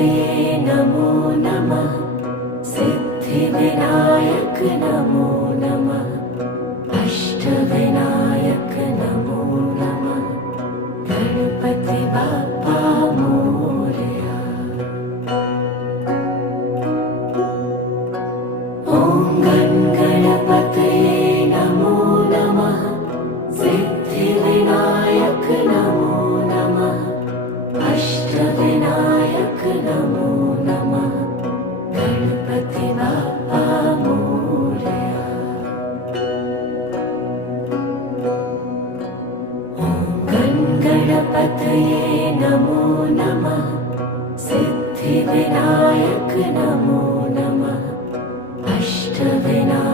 गणपतये नमो नमः। सिद्धिविनायक नमो नमः। अष्टविनायक नमो नमः। गणपति बाप्पा मोरया। ॐ गणपतये नमो नमः। सिद्धिविनायक नमो नमः। अष्टविनायक नमो नमः। गणपति बाप्पा मोरया। ॐ गणपतये नमो नमः। सिद्धिविनायक नमो नमः। अष्टविनायक